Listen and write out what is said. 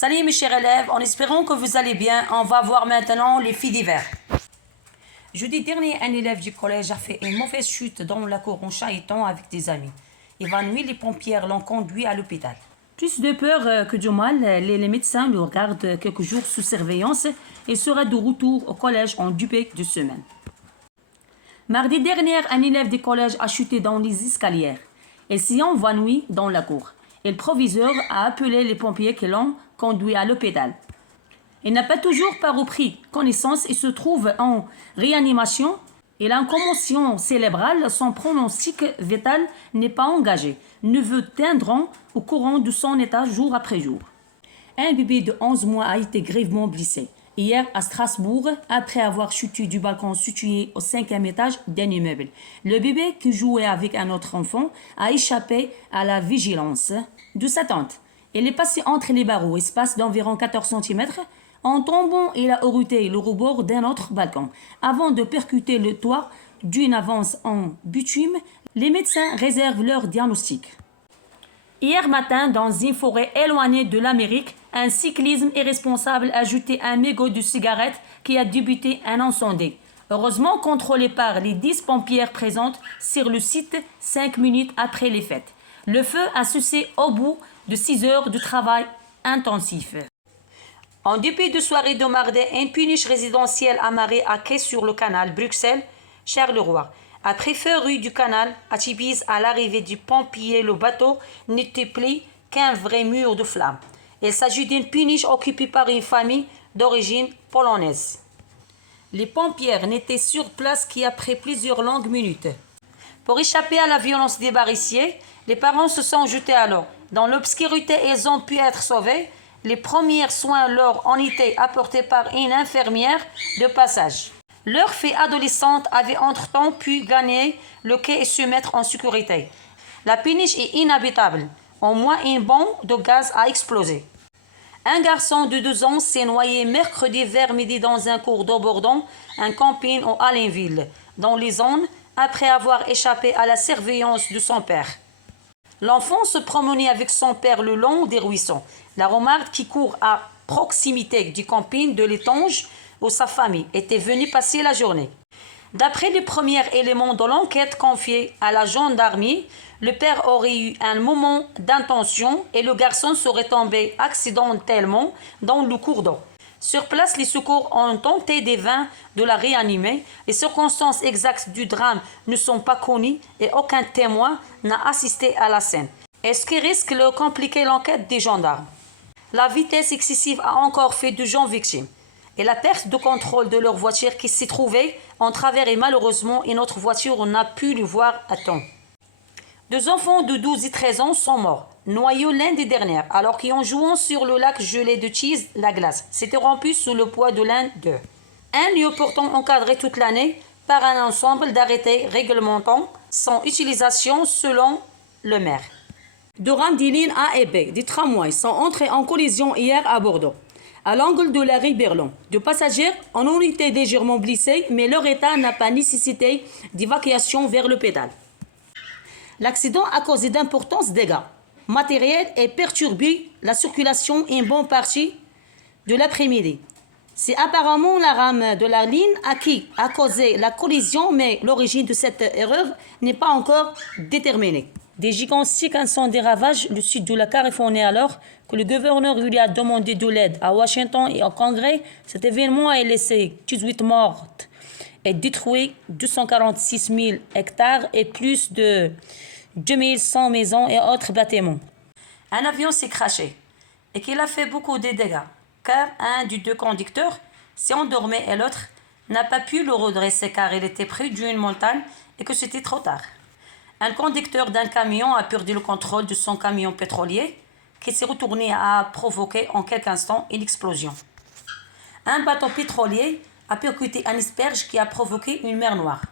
Salut mes chers élèves, en espérant que vous allez bien, on va voir maintenant les faits divers. Jeudi dernier, un élève du collège a fait une mauvaise chute dans la cour en chahutant avec des amis. Évanoui, les pompiers l'ont conduit à l'hôpital. Plus de peur que du mal, les médecins le gardent quelques jours sous surveillance et sera de retour au collège en début de semaine. Mardi dernier, un élève du collège a chuté dans les escaliers. Il s'est évanoui dans la cour. Et le proviseur a appelé les pompiers qui l'ont conduit à l'hôpital. Il n'a pas toujours pas repris connaissance et se trouve en réanimation. Il a une commotion cérébrale, son pronostic vital n'est pas engagé. Neveu tendront au courant de son état jour après jour. Un bébé de 11 mois a été grièvement blessé hier à Strasbourg après avoir chuté du balcon situé au 5e étage d'un immeuble. Le bébé qui jouait avec un autre enfant a échappé à la vigilance de sa tante. Il est passé entre les barreaux, espace d'environ 14 cm. En tombant, il a heurté le rebord d'un autre balcon. Avant de percuter le toit d'une avance en bitume, les médecins réservent leur diagnostic. Hier matin, dans une forêt éloignée de l'Amérique, un cyclisme irresponsable a jeté un mégot de cigarette qui a débuté un incendie. Heureusement contrôlé par les 10 pompiers présents sur le site 5 minutes après les fêtes. Le feu a cessé au bout de 6 heures de travail intensif. En début de soirée de mardi, une péniche résidentielle amarrée à quai sur le canal Bruxelles-Charleroi. Après feu rue du canal, à Tibise, à l'arrivée du pompier, le bateau n'était plus qu'un vrai mur de flammes. Il s'agit d'une péniche occupée par une famille d'origine polonaise. Les pompiers n'étaient sur place qu'après plusieurs longues minutes. Pour échapper à la violence des barriciers, les parents se sont jetés à l'eau. Dans l'obscurité, ils ont pu être sauvés. Les premiers soins leur ont été apportés par une infirmière de passage. Leur fille adolescente avait entre-temps pu gagner le quai et se mettre en sécurité. La péniche est inhabitable. Au moins une bombe de gaz a explosé. Un garçon de 2 ans s'est noyé mercredi vers midi dans un cours d'eau bordant un camping au Allainville, dans les zones, après avoir échappé à la surveillance de son père. L'enfant se promenait avec son père le long des ruisseaux. La Romarde, qui court à proximité du camping de l'Étange, où sa famille était venue passer la journée. D'après les premiers éléments de l'enquête confiée à la gendarmerie, le père aurait eu un moment d'intention et le garçon serait tombé accidentellement dans le cours d'eau. Sur place, les secours ont tenté de la réanimer. Les circonstances exactes du drame ne sont pas connues et aucun témoin n'a assisté à la scène. Est-ce qui risque de compliquer l'enquête des gendarmes? La vitesse excessive a encore fait 2 gens victimes. Et la perte de contrôle de leur voiture qui s'y trouvait en travers et malheureusement une autre voiture n'a pu le voir à temps. 2 enfants de 12 et 13 ans sont morts, noyés lundi dernier, alors qu'ils ont joué sur le lac gelé de Tees, la glace s'était rompue sous le poids de l'un d'eux. Un lieu pourtant encadré toute l'année par un ensemble d'arrêtés réglementant son utilisation selon le maire. De Ramdilline A et B, des tramways sont entrés en collision hier à Bordeaux. À l'angle de la rue Berlon. Deux passagers en ont été légèrement blessés, mais leur état n'a pas nécessité d'évacuation vers l'hôpital. L'accident a causé d'importants dégâts matériels et perturbé la circulation une bonne partie de l'après-midi. C'est apparemment la rame de la ligne qui a causé la collision, mais l'origine de cette erreur n'est pas encore déterminée. Des gigantiques incendies ravagent le sud de la Californie alors que le gouverneur lui a demandé de l'aide à Washington et au Congrès. Cet événement a laissé 18 morts et détruit 246 000 hectares et plus de 2100 maisons et autres bâtiments. Un avion s'est crashé et qu'il a fait beaucoup de dégâts car un des 2 conducteurs s'est endormi et l'autre n'a pas pu le redresser car il était près d'une montagne et que c'était trop tard. Un conducteur d'un camion a perdu le contrôle de son camion pétrolier qui s'est retourné à provoquer en quelques instants une explosion. Un bateau pétrolier a percuté un iceberg qui a provoqué une mer Noire.